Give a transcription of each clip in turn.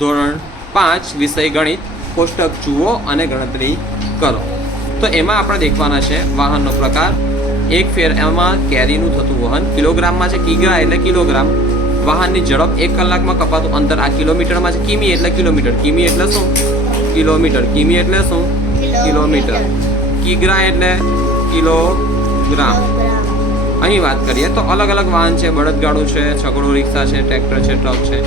ધોરણ 5 વિષય ગણિત કોષ્ટક જુઓ અને ગણતરી કરો. તો એમાં આપણે દેખવાના છે વાહનનો પ્રકાર, એક ફેરામાં કેરીનું થતું વહન, કિલોગ્રામમાં છે, કિગ્રા એટલે કિલોગ્રામ, વાહનની ઝડપ, 1 કલાકમાં કપાતું અંતર, આ કિલોમીટરમાં છે, કિમી એટલે કિલોમીટર, કિમી એટલે શું? કિલોમીટર, કિમી એટલે શું? કિલોમીટર, કિગ્રા એટલે કિલોગ્રામ. અહીં વાત કરીએ તો અલગ અલગ વાહન છે, બળદગાડું છે, છકડો રિક્ષા છે, ટ્રેક્ટર છે, ટ્રક છે.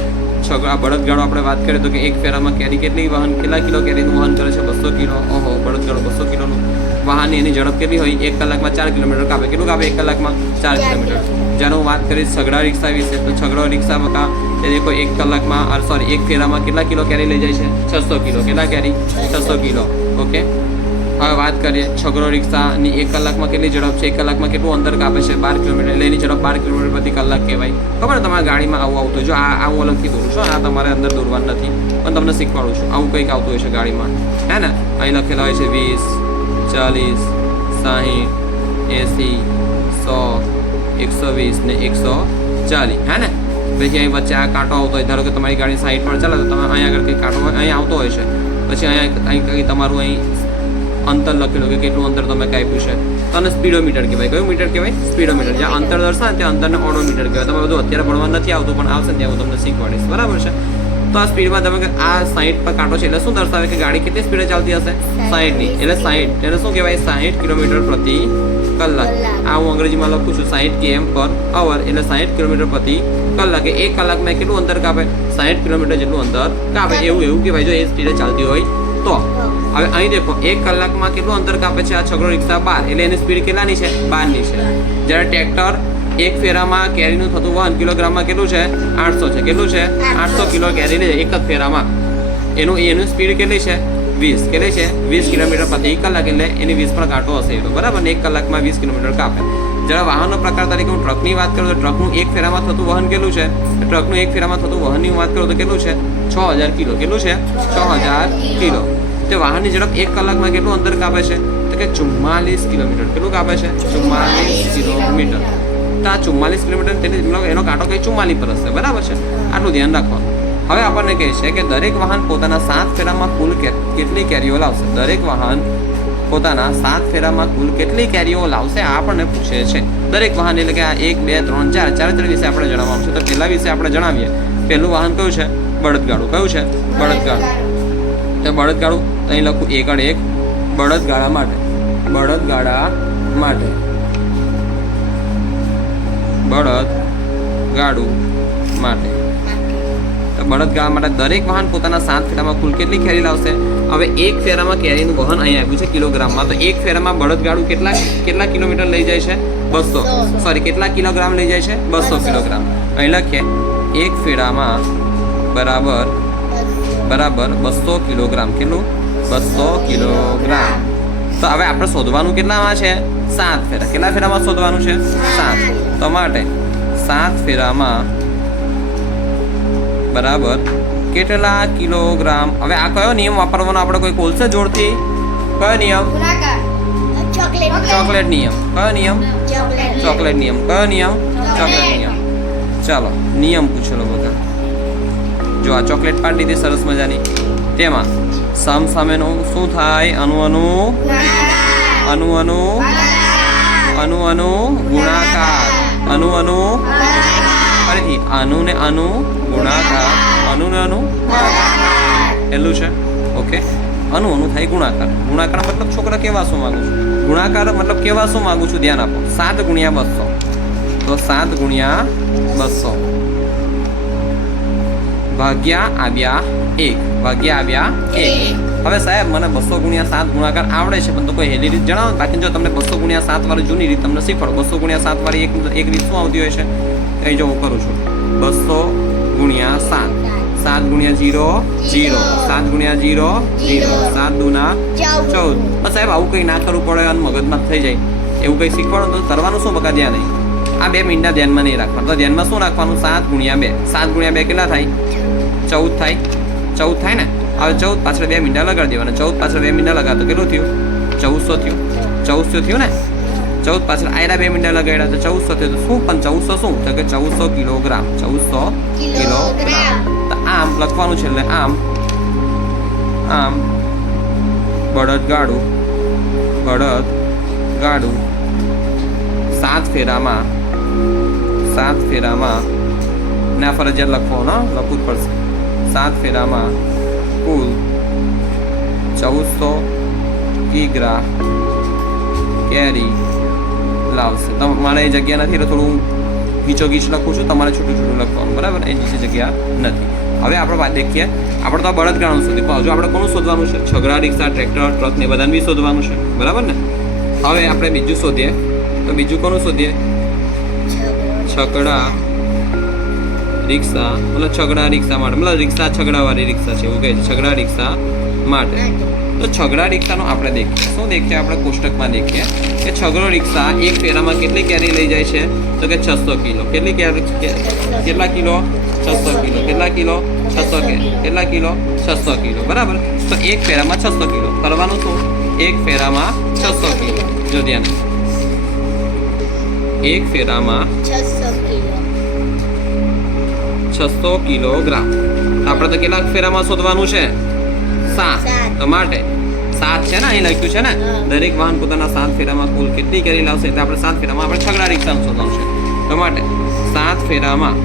બળદગાડો આપણે વાત કરીએ તો કે એક ફેરામાં કેરી કેટલી વહન, કેટલા કિલો કેરીનું વહન કરે છે? 200 કિલો. ઓહો, બળદગાડો 200 કિલોનું વાહન, એની ઝડપ કેટલી હોય? 1 કલાકમાં 4 કિલોમીટર કાપે. કેટલું કાપે? 1 કલાકમાં 4 કિલોમીટર. જ્યારે હું વાત કરીશ છગડા રિક્ષા વિશે, તો છગડો રિક્ષામાં તે દેખો 1 કલાકમાં એક ફેરામાં કેટલા કિલો કેરી લઈ જાય છે? 600 કિલો. કેટલા કેરી? 600 કિલો. ઓકે, હવે વાત કરીએ છગડો રિક્ષાની 1 કલાકમાં કેટલી ઝડપ છે? 1 કલાકમાં કેટલું અંતર કાપે છે? 12 કિલોમીટર. એટલે એની ઝડપ 12 કિલોમીટર પ્રતિ કલાક કહેવાય. ખબર તમારા ગાડીમાં આવું આવતું જો આવું અલગથી દોરું છું, આ તમારે અંદર દોરવાનું નથી, પણ તમને શીખવાડું છું. આવું કંઈક આવતું હોય છે ગાડીમાં, હે ને? અહીં લખેલા હોય છે 20, 40, 60, 80, 100, 120 ને 140, હે ને? પછી અહીં વચ્ચે આ કાંટો આવતો હોય, ધારો કે તમારી ગાડી 60 પર ચાલે તો તમે અહીં આગળ કંઈક કાંટો અહીં આવતો હોય છે. પછી અહીં કંઈ તમારું અહીં અંતર લખેલું કે કેટલું અંતર તમે કાપ્યું છે, તો આને સ્પીડોમીટર કહેવાય. કયું મીટર કહેવાય? સ્પીડોમીટર. જ્યાં અંતર દર્શાવે તે અંતરને ઓડોમીટર કહેવાય. તમે બધું અત્યારે ભણવા નથી આવતું, પણ આવશે ત્યાં હું તમને શીખવાડીશ, બરાબર છે? તો આ સ્પીડમાં તમે આ 60 પર કાંટો છે એટલે શું દર્શાવે કે ગાડી કેટલી સ્પીડે ચાલતી હશે? 60ની. એટલે 60 એને શું કહેવાય? 60 કિલોમીટર પ્રતિ કલાક. આ હું અંગ્રેજીમાં લખું છું 60 km/h, એટલે 60 કિલોમીટર પ્રતિ કલાકે. 1 કલાકમાં કેટલું અંતર કાપે? 60 કિલોમીટર જેટલું અંતર કાપે. એવું કહેવાય જો એ સ્પીડે ચાલતી હોય તો. હવે અહીં દેખો 1 કલાકમાં કેટલું અંતર કાપે છે આ છગડો રિક્ષા? 12. એટલે એની સ્પીડ કેટલાની છે? 12ની છે. જ્યારે ટ્રેક્ટર 1 ફેરામાં કેરીનું થતું વહન કિલોગ્રામમાં કેટલું છે? 800 છે. કેટલું છે? 800 કિલો કેરી લે એક જ ફેરામાં. એનું સ્પીડ કેટલી છે? 20. કેટલી છે? 20 કિલોમીટર પ્રતિ કલાક. એટલે એની 20 પર કાંટો હશે એ તો, બરાબર ને? 1 કલાકમાં 20 કિલોમીટર કાપે. જ્યારે વાહનનો પ્રકાર તરીકે હું ટ્રકની વાત કરું તો ટ્રકનું 1 ફેરામાં થતું વહન કેટલું છે? ટ્રકનું 1 ફેરામાં થતું વહનની વાત કરું તો કેટલું છે? 6000 કિલો. કેટલું છે? 6000 કિલો. તે વાહનની ઝડપ 1 કલાકમાં કેટલું અંતર કાપે છે? તો કે 44 કિલોમીટર. કેટલું કાપે છે? 44 કિલોમીટર. તો આ 44 કિલોમીટર એનો કાંટો કંઈ 44 પર હશે, બરાબર છે? આટલું ધ્યાન રાખવાનું. હવે આપણને કહે છે કે દરેક વાહન પોતાના 7 ફેરામાં કુલ કેટલી કેરીઓ લાવશે? દરેક વાહન પોતાના 7 ફેરામાં કુલ કેટલી કેરીઓ લાવશે આ આપણને પૂછે છે. દરેક વાહન એટલે કે આ 1, 2, 3, 4 ચાર વિશે આપણે જણાવવાનું છે. તો પહેલા વિશે આપણે જણાવીએ. પહેલું વાહન કયું છે? બળદગાડું. કયું છે? બળદગાડું. તો બળદગાડું અહીં લખું 1 બળદગાડા માટે. બળદગાડા માટે બળદગાડું માટે. તો બળદગાડા માટે દરેક વાહન પોતાના 7 ફેરામાં કુલ કેટલી કેરી લાવશે? હવે 1 ફેરામાં કેરીનું વહન અહીં આપ્યું છે કિલોગ્રામમાં. તો 1 ફેરામાં બળદગાડું કેટલા કિલોમીટર લઈ જાય છે? 200. કેટલા કિલોગ્રામ લઈ જાય છે? 200 કિલોગ્રામ. અહીં લખીએ 1 ફેરામાં બરાબર 200 કિલોગ્રામ. કેટલું? 200 કિલોગ્રામ. તો હવે આપણે શોધવાનું કેટલામાં છે? 7 ફેરા. કેટલા ફેરામાં શોધવાનું છે? 7. તો માટે 7 ફેરામાં બરાબર કેટલા કિલોગ્રામ? હવે આ કયો નિયમ વાપરવાનો આપણે? કોઈ બોલશે જોડથી? કયો નિયમ? ચોકલેટ નિયમ. કયો નિયમ? ચોકલેટ નિયમ. કયો નિયમ? ચોકલેટ નિયમ. ચાલો નિયમ પૂછેલો બધા. જો આ ચોકલેટ પાડી દીધી સરસ મજાની. તેમાં સામેનું શું થાય? અનુ ગુણાકાર. ફરીથી અનુ ને અનુ ગુણાકાર. એટલું છે. ઓકે, અનુ થાય ગુણાકાર. ગુણાકાર મતલબ છોકરા કેવા શું માંગુ છું? ગુણાકાર મતલબ કેવા શું માંગુ છું? ધ્યાન આપો. 7 ગુણ્યા 200. તો 7 ગુણ્યા 200 ભાગ્યા આવ્યા 1. હવે સાહેબ મને 200 ગુણ્યા 7 ગુણાકાર આવડે છે, પણ તો કોઈ હેલી રીત જણાવો. બાકી જો તમને 200 ગુણ્યા 7 વાળી જૂની રીત તમને શીખવાડો. 200 ગુણ્યા 7 વાળી એક રીત શું આવતી હોય છે? અહીં જો હું કરું છું 200 ગુણ્યા 7. 7 ગુણ્યા 0 0. 7 ગુણ્યા 0 0. 7 દુના 14. સાહેબ આવું કંઈ ના કરવું પડે અને મગજમાં થઈ જાય એવું કંઈ શીખવાડો તો કરવાનું શું? બકા ધ્યાન નહીં. આ 2 મિનિટના ધ્યાનમાં નહીં રાખવાનું. તો ધ્યાનમાં શું રાખવાનું? 7 ગુણ્યા 2. 7 ગુણ્યા 2 કેટલા થાય? 14 થાય. 14 થાય ને? હવે 14 પાછળ 2 મિનિટા લગાડી દેવાના. 14 પાછળ 2 મિનિટા લગાડો તો કેટલું થયું? 1400 થયું. 1400 થયું ને? 14 પાછળ આયરા 2 મિનિટા લગાડ્યા તો 1400 થયું. તો શું? પણ 1400 શું? તો કે 1400 કિલોગ્રામ. 1400 કિલોગ્રામ. તો આ આમ લખવાનું છે એટલે આમ આમ બળદ ગાડું 7 ફેરામાં ના ફરજિયાત લખવાનું લખવું જ પડશે 7 ફેરામાં કુલ 1400 કિગ્રા કેરી લાવશે. તમારે એ જગ્યા નથી એટલે થોડું ગીચોગીચ લખું છું, તમારે છૂટું લખવાનું, બરાબર? એ નીચે જગ્યા નથી. હવે આપણે વાત દેખીએ, આપણે તો બળદ ગાડું શોધી, પણ હજુ આપણે કોનું શોધવાનું છે? છગડા, રિક્ષા, ટ્રેક્ટર, ટ્રક ને બધાને બી શોધવાનું છે, બરાબર ને? હવે આપણે બીજું શોધીએ, તો બીજું કોનું શોધીએ? છકડા રિક્ષા, મતલબ છગડા રિક્ષા માટે, મતલબ રિક્ષા છગડાવાળી રિક્ષા છે એવું કહે છે, છગડા રિક્ષા માટે. તો છગડા રિક્ષાનો આપણે દેખીએ, શું દેખીએ? આપણે કોષ્ટકમાં દેખીએ કે છગડો રિક્ષા એક ફેરામાં કેટલી કેરી લઈ જાય છે? તો કે 600 કિલો. કેટલી કેરી? કેટલા કિલો? 600 કિલો. કેટલા કિલો? 600 કેટલા કિલો? 600 કિલો, બરાબર? તો એક ફેરામાં 600 કિલો. કરવાનું શું? એક ફેરામાં 600 કિલો. જો ધ્યાન, એક ફેરામાં 600 કિલોગ્રામ. આપણે તો કેટલા ફેરામાં શોધવાનું છે? 7. તો માટે 7 છે ને, અહીં લખ્યું છે ને, દરેક વાહન પોતાના 7 ફેરામાં કુલ કેટલી કેરી લાવશે? એટલે આપણે 7 ફેરામાં આપણે છગડા રિક્ષાનું શોધવાનું છે. તો માટે 7 ફેરામાં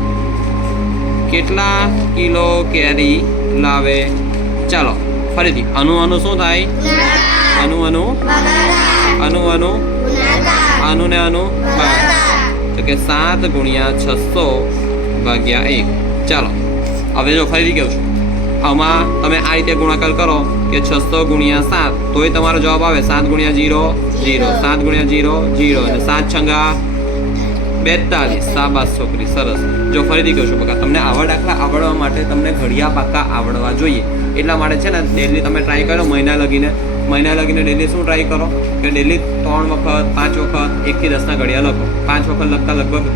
કેટલા કિલો કેરી લાવે? ચાલો ફરીથી અનુ શું થાય? અનુ ને અનુ તો કે 7 ગુણ્યા 600 ભાગ્યા 1. ચાલો હવે જો ફરીથી કહું છું, આમાં તમે આ રીતે ગુણાકાર કરો કે 600 ગુણ્યા 7, તોય તમારો જવાબ આવે 7 ગુણ્યા 0 0, 7 ગુણ્યા 0 0, અને 7 છંગા 42. શાબાશ છોકરી, સરસ. જો ફરીથી કહું છું બકા, તમને આવા દાખલા આવડવા માટે તમને ઘડિયા પાકા આવડવા જોઈએ. એટલા માટે છે ને ડેલી તમે ટ્રાય કરો, મહિના લગીને ડેલી શું ટ્રાય કરો કે ડેલી 3 વખત 5 વખત 1 થી 10 ના ઘડિયા લખો. 5 વખત લખતા લગભગ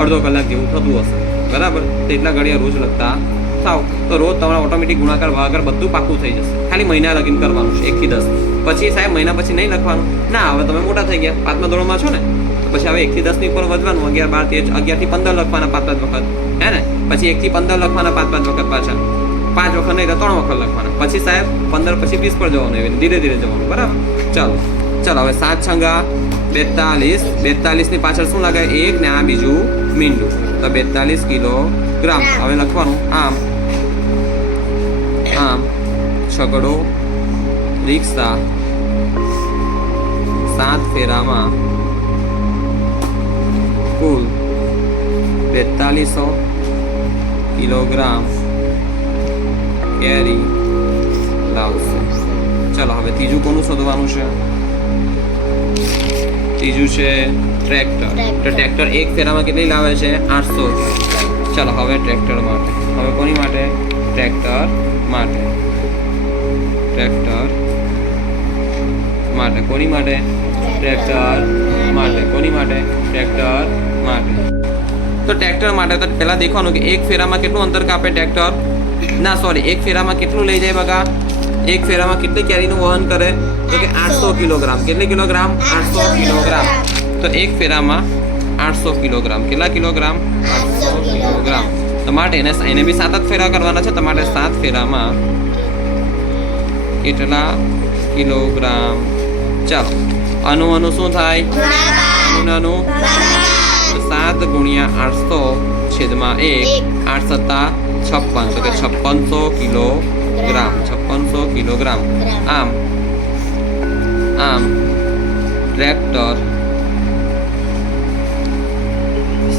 અડધો કલાક જેવું થતું હશે, બરાબર? તો એટલા ઘડિયા રોજ લખતા થાવ તો રોજ તમારા ઓટોમેટિક ગુણાકાર ભાગાકાર બધું પાકું થઈ જશે. ખાલી મહિના લગીને કરવાનું છે 1 થી 10. પછી સાહેબ મહિના પછી નહીં લખવાનું ના, હવે તમે મોટા થઈ ગયા, 5મા ધોરણમાં છો ને, તો પછી હવે 1 થી 10 ની ઉપર વધવાનું, 11 12 13, 11 થી 15 લખવાના 5 વખત, હે ને? પછી 1 થી 15 લખવાના 5 વખત, પાછા 5 વખત નહીં તો 3 વખત લખવાના. પછી સાહેબ 15 પછી 20 પર જવાનું, એવી ધીરે ધીરે જવાનું, બરાબર? ચાલો હવે 7 છંગા 42 ની પાછળ શું લાગે? 1 ને આ બીજું મીંડું, તો 42 કિલોગ્રામ. હવે લખવાનું આમ છગડો રિક્ષા 7 ફેરામાં કુલ 4200 કિલોગ્રામ કેરી લાવશે. ચલો હવે ત્રીજું કોનું શોધવાનું છે? ત્રીજું છે ટ્રેક્ટર. તો ટ્રેક્ટર એક ફેરામાં કેટલી લાવે છે? 800. ચલો હવે ટ્રેક્ટર માટે, હવે કોની માટે? ટ્રેક્ટર માટે. કોની માટે? ટ્રેક્ટર માટે. કોની માટે? ટ્રેક્ટર માટે. તો ટ્રેક્ટર માટે તો પહેલા દેખવાનું કે એક ફેરામાં કેટલું અંતર કાપે ટ્રેક્ટર? ના સોરી, એક ફેરામાં કેટલું લઈ જાય બગા? એક ફેરામાં કેટલી કેરીનું વહન કરે? તો કે 800 કિલોગ્રામ. કેટલી કિલોગ્રામ? 800 કિલોગ્રામ. તો એક ફેરામાં 800 કિલોગ્રામ. કેટલા કિલોગ્રામ? 800 કિલોગ્રામ. તો માટે એને બી 7 જ ફેરા કરવાના છે. તો માટે 7 ફેરામાં કેટલા કિલોગ્રામ? ચાલો અનુ શું થાય? અનુ 7 ગુણ્યા 800 છેદમાં 1, 8 સત્તા 56, તો કે 5600 કિલોગ્રામ. 5600 કિલોગ્રામ. આમ ટ્રેક્ટર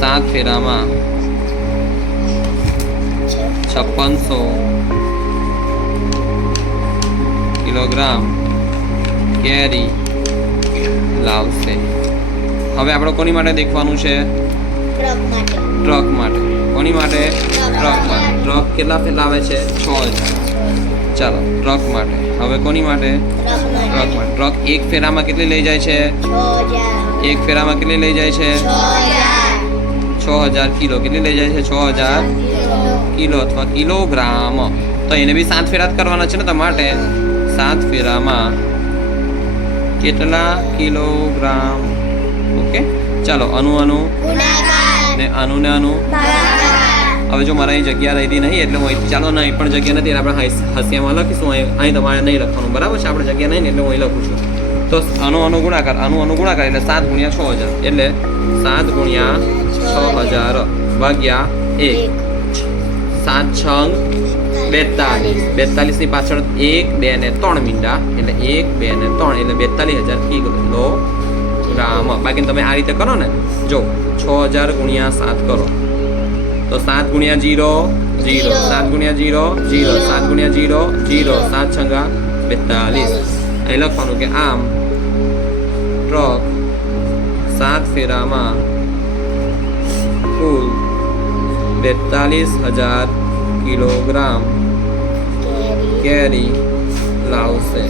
7 ફેરામાં 5600 કિલોગ્રામ કેરી લાવશે. હવે આપણે કોની માટે દેખવાનું છે? ટ્રક માટે. કોની માટે? ટ્રક માટે. ટ્રક કેટલા લાવે છે? 6000. ચાલો ટ્રક માટે. હવે કોની માટે? ટ્રક માટે. ટ્રક એક ફેરામાં કેટલી લઈ જાય છે? 6000. એક ફેરામાં કેટલી લઈ જાય છે? 6000 કિલો. કેટલી લઈ જાય છે? 6000 કિલો અથવા કિલોગ્રામ. તો એને બી 7 ફેરા જ કરવાના છે ને, તો માટે 7 ફેરામાં કેટલા કિલોગ્રામ? ઓકે ચાલો અનુ ને અનુ હવે જો મારા અહીં જગ્યા રહેતી નહીં એટલે હું અહીંથી ચાલો નહીં પણ જગ્યા નથી એટલે આપણે હાંસિયામાં લખીશું અહીં તમારે નહીં લખવાનું બરાબર છે આપણે જગ્યા નહીં ને એટલે હું અહીં લખું છું તો આનો ગુણાકાર એટલે 7 ગુણ્યા 6000 એટલે 7 ગુણ્યા 6000 ભાગ્યા 1 7 છંગ 42 ની પાછળ 1 2 ને 3 મીંડા એટલે 1 2 ને 3 એટલે 42000 કિલોગ્રામ બાકી તમે આ રીતે કરો ને જો 6000 ગુણ્યા 7 કરો તો 7 ગુણ્યા 0 0 7 ગુણ્યા 0 0 7 ગુણ્યા 0 0 7 છંગા 42 અહીં લખવાનું કે આમ ટ્રક 7 ફેરામાં કુલ 42000 કિલોગ્રામ કેરી લાવશે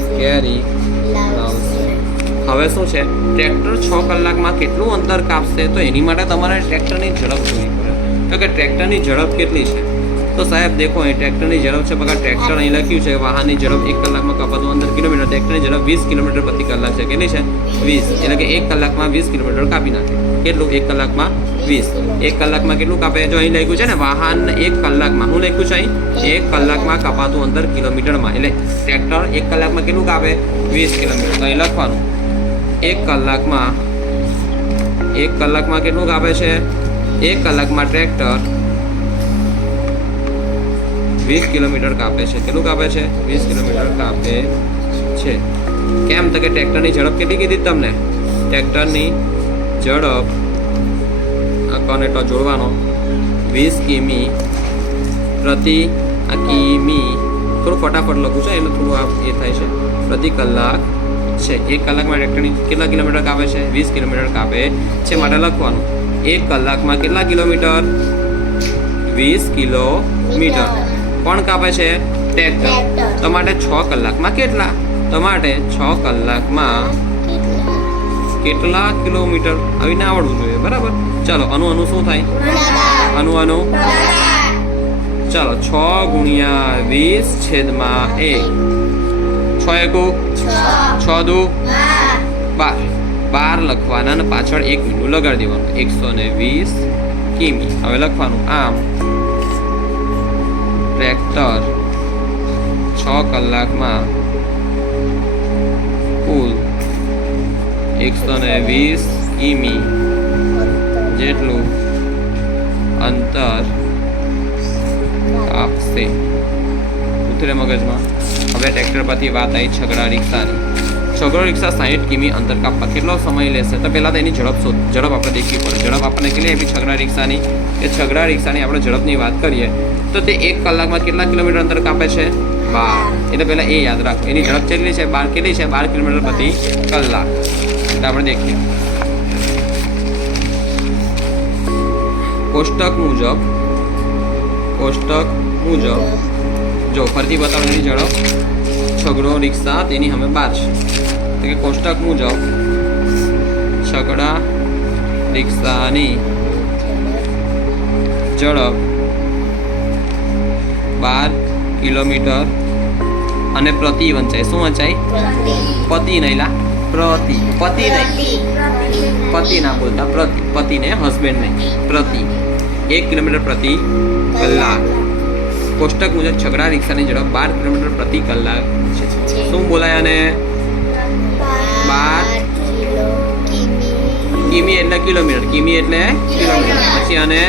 હવે શું છે ટ્રેક્ટર 6 કલાકમાં કેટલું અંતર કાપશે તો એની માટે તમારે ટ્રેક્ટરની ઝડપ જોવી પડે તો કે ટ્રેક્ટરની ઝડપ કેટલી છે તો સાહેબ દેખો અહીં ટ્રેક્ટરની ઝડપ છે બગા ટ્રેક્ટર અહીં લખ્યું છે વાહનની ઝડપ 1 કલાકમાં કપાતું અંતર કિલોમીટર ટ્રેક્ટરની ઝડપ 20 કિલોમીટર પ્રતિ કલાક છે કેટલી છે 20 એટલે કે 1 કલાકમાં 20 કિલોમીટર કાપી નાખે કેટલું 1 કલાકમાં 20 1 કલાકમાં કેટલું કાપે જો અહીં લખ્યું છે ને વાહન 1 કલાકમાં હું લખ્યું છે અહીં 1 કલાકમાં કપાતું અંતર કિલોમીટરમાં એટલે ટ્રેક્ટર 1 કલાકમાં કેટલું કાપે 20 કિલોમીટર તો અહીં લખવાનું 1 કલાકમાં કેટલું કાપે છે 1 કલાકમાં ટ્રેક્ટર 20 કિલોમીટર કાપે છે કેટલું કાપે છે 20 કિલોમીટર કાપે છે કેમ તો કે ટ્રેક્ટરની ઝડપ કેટલી કીધી તમને ટ્રેક્ટરની ઝડપ આ કનેક્ટર જોડવાનો 20 કિમી પ્રતિ આ કિમી થોડું ફટાફટ લખું છું એટલે થોડું આ એ થાય છે પ્રતિ કલાક છે 1 કલાકમાં ટ્રેક્ટરની કેટલા કિલોમીટર કાપે છે 20 કિલોમીટર કાપે છે માટે લખવાનું 1 કલાકમાં કેટલા કિલોમીટર 20 કિલોમીટર કોણ કાપે છે ટ્રેક્ટર તો માટે 6 કલાકમાં કેટલા તો માટે 6 કલાકમાં કેટલા કિલોમીટર આવીને આવડવું જોઈએ બરાબર ચાલો અનુ શું થાય અનુ ચાલો 6 ગુણ્યા 20 છેદમાં 1 6 એકુ 6 દુ 12 લખવાના અને પાછળ 1 મીંડું લગાડી દેવાનું 120 કિમી હવે લખવાનું આમ ટ્રેક્ટર 6 કલાકમાં કુલ 120 કિમી જેટલું અંતર કાપશે ઉતરે મગજમાં હવે ટ્રેક્ટર પરથી વાત આવી છગડા રિક્ષાની છગડો રિક્ષા 60 કિમી અંતર કાપવા કેટલો સમય લેશે તો પહેલાં તો એની ઝડપ આપણે દેખવી પડે ઝડપ આપણને કેટલી આપી છગડા રિક્ષાની એ છગડા રિક્ષાની આપણે ઝડપની વાત કરીએ તો તે 1 કલાકમાં કેટલા કિલોમીટર અંતર કાપે છે 12 એટલે પહેલાં એ યાદ રાખો એની ઝડપ કેટલી છે 12 કિલોમીટર પ્રતિ કલાક એટલે આપણે દેખીએ કોષ્ટક મુજબ જો ફરતી બતાવો એની ઝડપ છગડો રિક્ષા તેની અમે 12 છે કે કોષ્ટક મુજબ છગડા રિક્ષાની ઝડપ 12 કિલોમીટર અને પ્રતિ વંચાય શું વંચાય પતિ નહીં લા પતિ ના બોલતા પતિને હસબેન્ડ નહીં પ્રતિ 1 કિલોમીટર પ્રતિ કલાક કોષ્ટક મુજબ છગડા રિક્ષાની ઝડપ 12 કિલોમીટર પ્રતિ કલાક છે શું બોલાય અને 12 કિમી એટલે કિલોમીટર પછી અને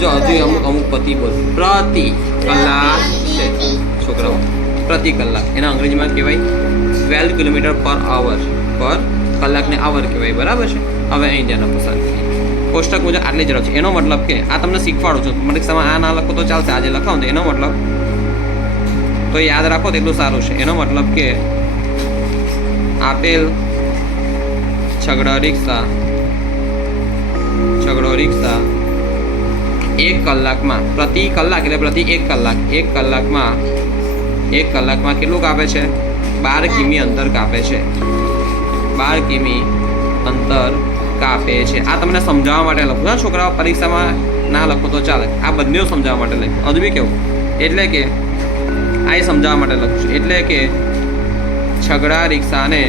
જો હજુ અમુક પતિ બોલ પ્રતિ કલાક છે છોકરાઓ પ્રતિ કલાક એના અંગ્રેજીમાં કહેવાય 12 કિલોમીટર પર અવર પર કલાકને અવર કહેવાય બરાબર છે હવે અહીં ધ્યાન પસંદ કરીએ કોષ્ટક મુજબ આટલી ઝડપ છે એનો મતલબ કે આ તમને શીખવાડું છું પરીક્ષામાં આ ના લખો તો ચાલશે આજે લખાવો તો એનો મતલબ તો યાદ રાખો તો એટલું સારું છે એનો મતલબ કે આપેલ છગડો રિક્ષા 1 કલાકમાં પ્રતિ કલાક એટલે પ્રતિ 1 કલાક 1 કલાકમાં કેટલું કાપે છે 12 કિમી અંતર કાપે છે 12 કિમી અંતર કાપે છે આ તમને સમજાવવા માટે લખું છું છોકરાઓ પરીક્ષામાં ના લખો તો ચાલે આ બધું સમજાવવા માટે લખ્યું અદબી કેવું એટલે કે આ સમજાવવા માટે લખું છું એટલે કે છગડા રિક્ષાને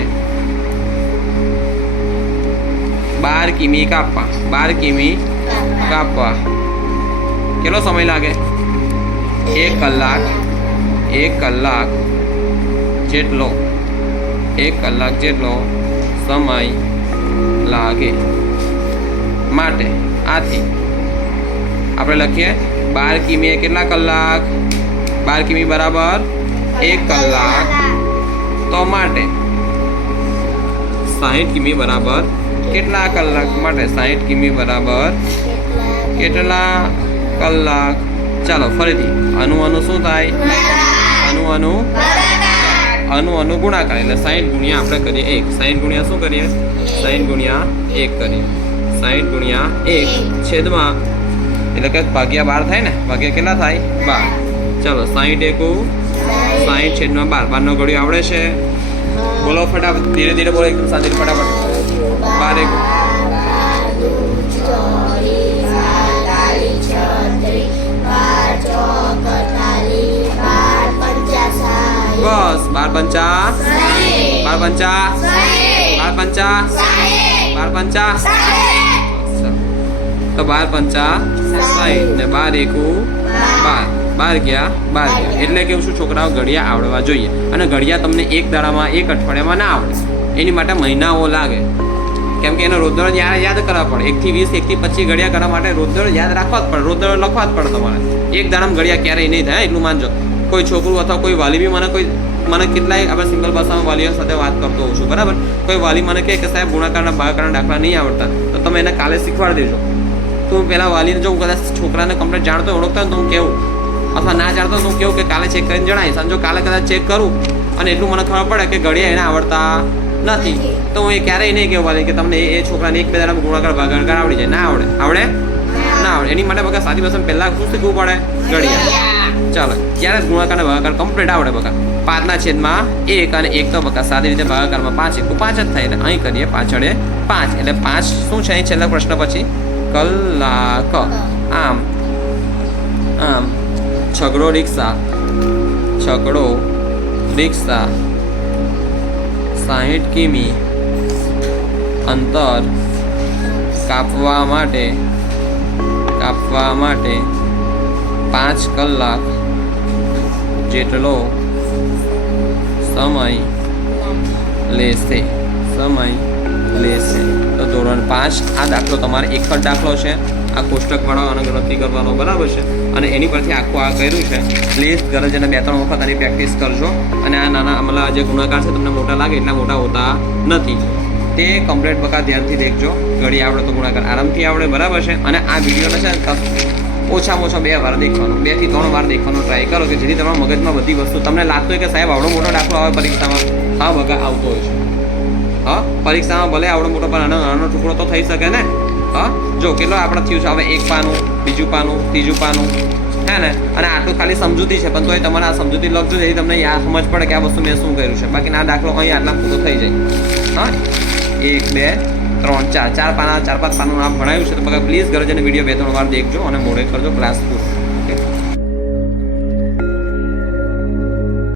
12 કિમી કાપવા કેટલો સમય લાગે? 1 કલાક 1 કલાક જેટલો 1 કલાક જેટલો સમય લાગે માટે આથી આપણે લખીએ 12 કિમીએ કેટલા કલાક? 12 કિમી બરાબર 1 કલાક. તો માટે 60 કિમી બરાબર કેટલા કલાક? માટે 60 કિમી બરાબર કેટલા કલાક? ચાલો ફરીથી અનુ શું થાય? અનુ ગુણાકાર એટલે 60 ગુણ્યા આપણે કરીએ 1. 60 ગુણ્યા શું કરીએ? 60 ગુણ્યા 1 કરીએ. 60 ગુણ્યા 1 છેદમાં એટલે કે ભાગ્યા 12 થાય ને? ભાગ્યા કેટલા થાય? 12. ચાલો 60 એકુ 60 છેદમાં 12. 12 નો ઘડિયો આવડે છે? બોલો ફટાફટ, ધીરે ધીરે બોલો, એકદમ શાંતિથી ફટાફટ. 12 એકુ બસ 12 પંચા 12 પંચા 12 પંચા 12 પંચા. તો 12 પંચા 60 ને 12 એકુ 12. 12 ગયા 12 ગયા. એટલે કે શું છોકરાઓ ઘડિયા આવડવા જોઈએ. અને ઘડિયા તમને એક દાડામાં એક અઠવાડિયામાં ના આવડે, એની માટે મહિનાઓ લાગે. કેમ કે એને રોજદરોજ યાદ કરવા પડે. 1 થી 20 1 થી 25 ઘડિયા કરવા માટે રોજદરોજ યાદ રાખવા જ પડે, રોજદરોજ લખવા જ પડે તમારે. એક દાડામાં ઘડિયા ક્યારેય નહીં થાય, એટલું માનજો. કોઈ છોકરું અથવા કોઈ વાલી બી મને કેટલાય આપણે સિંગલ ભાષામાં વાલીઓ સાથે વાત કરતો હોઉં છું, બરાબર. કોઈ વાલી મને કહે કે સાહેબ ગુણાકારના ભાગાકારના દાખલા નહીં આવડતા, તો તમે એને કાલે શીખવાડી દેજો. તો હું પહેલાં વાલીને જો કદાચ છોકરાને કમ્પ્લીટ જાણતો ઓળખતા તો હું કેવું, અથવા ના જાણતો તો હું કેવું કે કાલે ચેક કરીને જણાવીશ. અને જો કાલે કદાચ ચેક કરું અને એટલું મને ખબર પડે કે ઘડિયા એને આવડતા નથી, તો હું એ ક્યારેય નહીં કહેવું વાલી કે તમને એ છોકરાને 1-2 દાડામાં ગુણાકાર ભાગાકાર આવડી જાય. ના આવડે ના આવડે. એની માટે બકા સાદી ભાષામાં પહેલાં શું શીખવું પડે? ઘડિયા. ચાલો ત્યારે જ ગુણાકાર ભાગાકાર કમ્પ્લીટ આવડે બકા. 5 છેદમાં 1 અને 1 તો બકા સાદી રીતે ભાગાકારમાં 5 એકુ 5 જ થાય. એટલે અહીં કરીએ પાછળ 5 એટલે 5 શું છે અહીં છેલ્લા પ્રશ્ન પછી? કલાક. આમ છગડો રિક્ષા 60 કિમી અંતર કાપવા માટે 5 કલાક જેટલો સમય લેશે. તો ધોરણ 5 આ દાખલો તમારે એક જ દાખલો છે. આ કોષ્ટકવાળો અને ગણતરી કરવાનો બરાબર છે. અને એની પરથી આખું આ કર્યું છે. પ્લીઝ ઘરે જઈને 2-3 વખત આની પ્રેક્ટિસ કરજો. અને આ નાના મતલબ જે ગુણાકાર છે તમને મોટા લાગે એટલા મોટા હોતા નથી. તે કમ્પ્લીટ બકા ધ્યાનથી દેખજો. ઘડી આવડે તો ગુણાકાર આરામથી આવડે, બરાબર છે. અને આ વિડીયોને છે ઓછામાં ઓછા 2 વાર દેખવાનો, 2 થી 3 વાર દેખવાનો ટ્રાય કરો કે જેથી તમારા મગજમાં બધી વસ્તુ તમને લાગતું હોય કે સાહેબ આવડો મોટો દાખલો આવે પરીક્ષામાં. હા બકા આવતો હોય છે. હા પરીક્ષામાં ભલે આવડો મોટો પણ નાનો ટુકડો તો થઈ શકે ને. હા જો કેટલો આપણે થયું છે હવે, 1 પાનું, બીજું પાનું, ત્રીજું પાનું, હે ને. અને આટલું ખાલી સમજૂતી છે, પણ તોય તમારે આ સમજૂતી લખજો જેથી તમને સમજ પડે કે આ વસ્તુ મેં શું કર્યું છે. બાકી આ દાખલો અહીં આટલા પૂરો થઈ જાય. હા 1 2 3 4 4 પાના 4-5 પાનું આપ ભણાવ્યું છે. તો બકા પ્લીઝ ઘરે જઈને વિડીયો 2-3 વાર દેખજો અને મોડે કરજો ક્લાસ પૂરો.